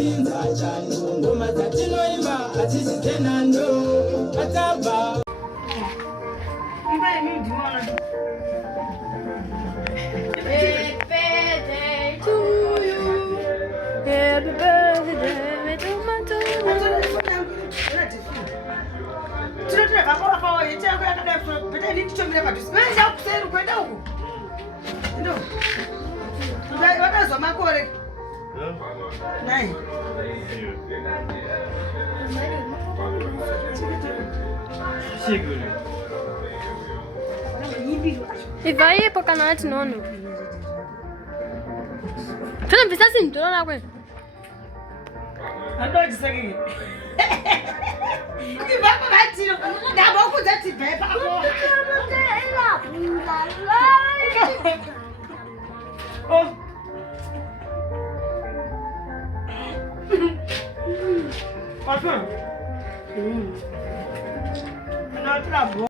pinza chanu ngoma zatinoimba atisi tena ndo ataba Happy birthday to you. Happy birthday to my E vai pro canal de nono. Tu não precisa assim, tu não dá coisa. Adoro isso aqui. E vai pra batida. Dá bom com o tiver pra porra. Pode ver? Não, tá bom.